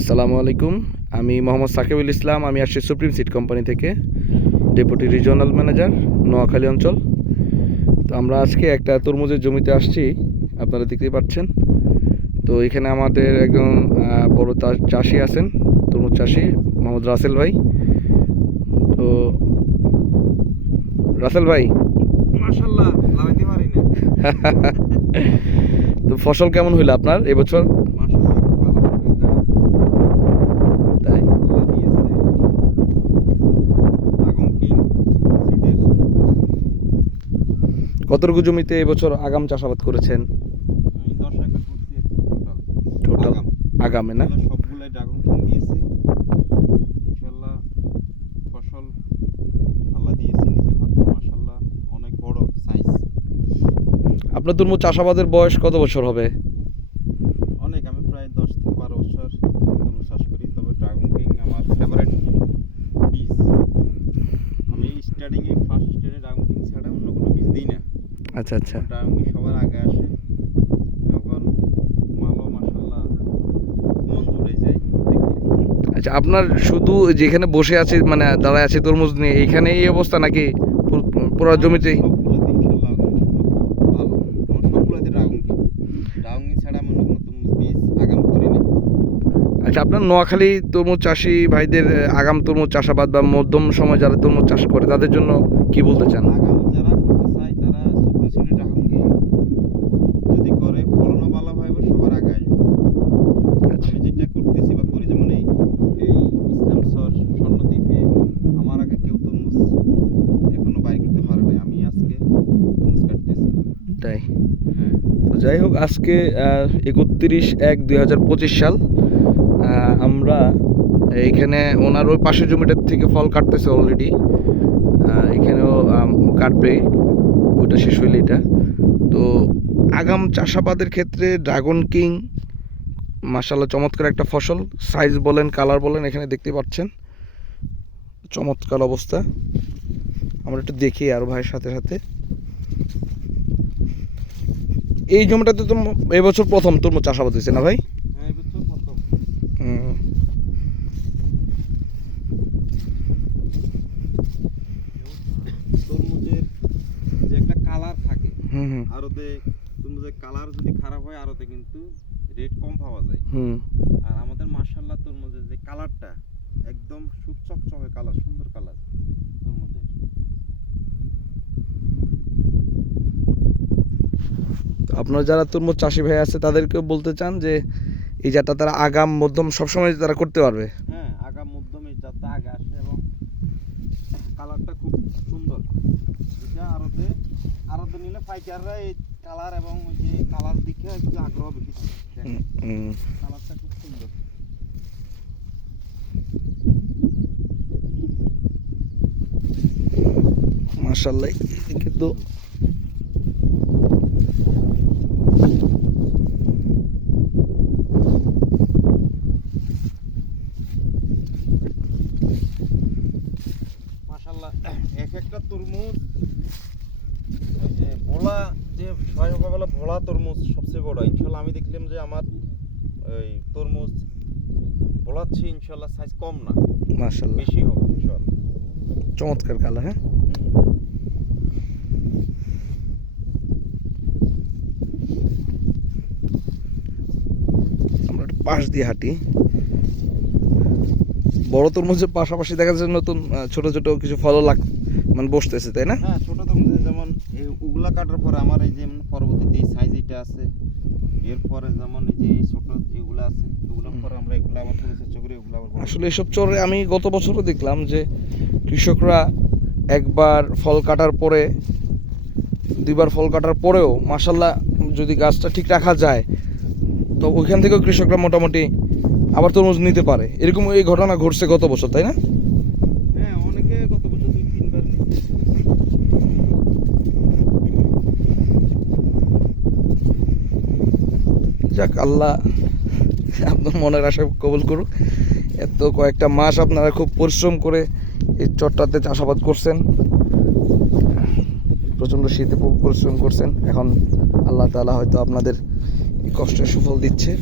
আসসালামু আলাইকুম। আমি মোহাম্মদ সাকিবুল ইসলাম। আমি আসছি সুপ্রিম সিড কোম্পানি থেকে, ডেপুটি রিজিওনাল ম্যানেজার, নোয়াখালী অঞ্চল। তো আমরা আজকে একটা তরমুজের জমিতে আসছি, আপনারা দেখতেই পাচ্ছেন। তো এখানে আমাদের একজন বড় চাষি আছেন, তরমুজ চাষি মোহাম্মদ রাসেল ভাই। তো রাসেল ভাই, মাশাআল্লাহ লাগাইতে পারি না। তো ফসল কেমন হইলো আপনার এবছর? মাশাআল্লাহ খুব আলহামদুলিল্লাহ। তাই আল্লাহ দিয়েছে আগুন কিং সিডের। কতটুকু জমিতে এবছর আগাম চাষাবাদ করেছেন? আমি 10 একর করছি আর কি টোটাল আগাম। আগামে না? সবগুলাই ড্রাগন কিং দিয়েছে। ইনশাআল্লাহ ফসল আল্লাহ দিয়েছে নিজের হাতে, মাশাআল্লাহ অনেক বড় সাইজ। আপনার তরমুজ চাষাবাদের বয়স কত বছর হবে? অনেক, আমি প্রায় 10 থেকে 12 বছর তরমুজ চাষ করি। তবে ড্রাগন কিং আমার ফেভারিট বীজ। আমি স্টার্টিংয়ে ফার্স্ট স্টেজে ড্রাগন কিং ছাড়া অন্য কোনো বীজ দিই না। আচ্ছা আচ্ছা। ড্রাগন কিং সবার আগে আসে, যখন মালও মাশাআল্লাহ মন জুড়ে যায় দেখতে। আচ্ছা, আপনার শুধু যেখানে বসে আছে মানে দাঁড়ায় আছে তরমুজ নিয়ে, এইখানে এই অবস্থা নাকি পুরো জমিতেই? সবগুলোতে ইনশাআল্লাহ ভালো। আমার সবগুলোতে ড্রাগন কিং ছাড়া আমি অন্য কোনো তরমুজ বীজ আগাম করি না। আচ্ছা, আপনার নোয়াখালী তরমুজ চাষি ভাইদের আগাম তরমুজ চাষাবাদ বা মধ্যম সময় যারা তরমুজ চাষ করে তাদের জন্য কি বলতে চান? আগাম যারা করতে চায় তারা সুপার সিডের ড্রাগন কিং যদি করে ফলনও ভালো হয়, সবার আগে আসবে। আচ্ছা আমি যেটা করতেছি বা করি, যেমন এই ইসলাম সর স্বর্ণদ্বীপে আমার আগে কেউ তরমুজ এখনো বাইর করতে পারে নাই, আমি আজকে তরমুজ কাটতেছি। তাই। তো যাই হোক, আজকে 31/1/2025 সাল। আমরা এইখানে ওনার ওই পাশের জমিটার থেকে ফল কাটতেছে অলরেডি। এখানেও কাটবে, ওইটা শেষ হইলে এটা। তো আগাম চাষাবাদের ক্ষেত্রে ড্রাগন কিং মাশাআল্লাহ চমৎকার একটা ফসল। সাইজ বলেন, কালার বলেন, এখানে দেখতে পাচ্ছেন চমৎকার অবস্থা। আমরা একটু দেখি আর ভাইয়ের সাথে সাথে। এই জমিটাতে তো এবছর প্রথম তরমুজ চাষাবাদ হয়েছে না ভাই? হ্যাঁ, এই বছর প্রথম। হুম। তরমুজের যে একটা কালার থাকে, হুম হুম আরতে তরমুজের কালার যদি খারাপ হয় আরতে কিন্তু রেট কম পাওয়া যায়। হুম। আর আমাদের মাশাআল্লাহ তরমুজের যে কালারটা একদম চকচকে কালার, সুন্দর কালার তরমুজের। তো আপনারা যারা তরমুজ চাষি ভাই আছে তাদেরকে বলতে চান যে এই জাতটা তারা আগাম মধ্যম সবসময় তারা করতে পারবে। হ্যাঁ, আগাম মধ্যমে যাতে আগে আসে এবং কালারটা খুব সুন্দর। এটা আরতে নিলে পাইকাররা এই কালার এবং ওই যে কালার দেখে একটু আগ্রহ বেশি থাকে। কালারটা খুব সুন্দর। মাশাআল্লাহ। কিন্তু মাশাআল্লাহ এক একটা তরমুজ, ওই যে ভোলা, যে সবাইবেলা ভোলা তরমুজ সবচেয়ে বড়। ইনশাআল্লাহ আমি দেখলাম যে আমার ওই তরমুজ ভোলার চেয়ে ইনশাআল্লাহ সাইজ কম না, মাশাআল্লাহ বেশি হবে ইনশাআল্লাহ। চমৎকার কালার। হ্যাঁ, আমরা একটু পাশ দিয়ে হাঁটি। বড় তরমুজের পাশাপাশি দেখা যাচ্ছে নতুন ছোট ছোট কিছু ফলও মানে বসতেছে, তাই না? হ্যাঁ, ছোট তরমুজ যেমন এই উগলা কাটার পরে আমার এই যে পরবর্তীতে এই সাইজ এটা আছে, এরপরে যেমন এই যে এই ছোট এগুলো আছে, এগুলোর পরে আমরা এগুলো আবার পরিচর্যা করে এগুলো আবার আসলে এসব চরে আমি গত বছরও দেখলাম যে কৃষকরা একবার ফল কাটার পরে, দুইবার ফল কাটার পরেও মাশাআল্লাহ যদি গাছটা ঠিক রাখা যায় তো ওইখান থেকেও কৃষকরা মোটামুটি আবার তরমুজ নিতে পারে। এরকম এই ঘটনা ঘটছে গত বছর, তাই না? হ্যাঁ, অনেকে গত বছর 2-3 বার নিচ্ছে। যাক, আল্লাহ আপনার মনের আশা কবুল করুক। এত কয়েকটা মাস আপনারা খুব পরিশ্রম করে এই চরটাতে চাষাবাদ করছেন, প্রচণ্ড শীতে পরিশ্রম করছেন। এখন আল্লাহ তাআলা হয়তো আপনাদের এই কষ্টের সুফল দিচ্ছে।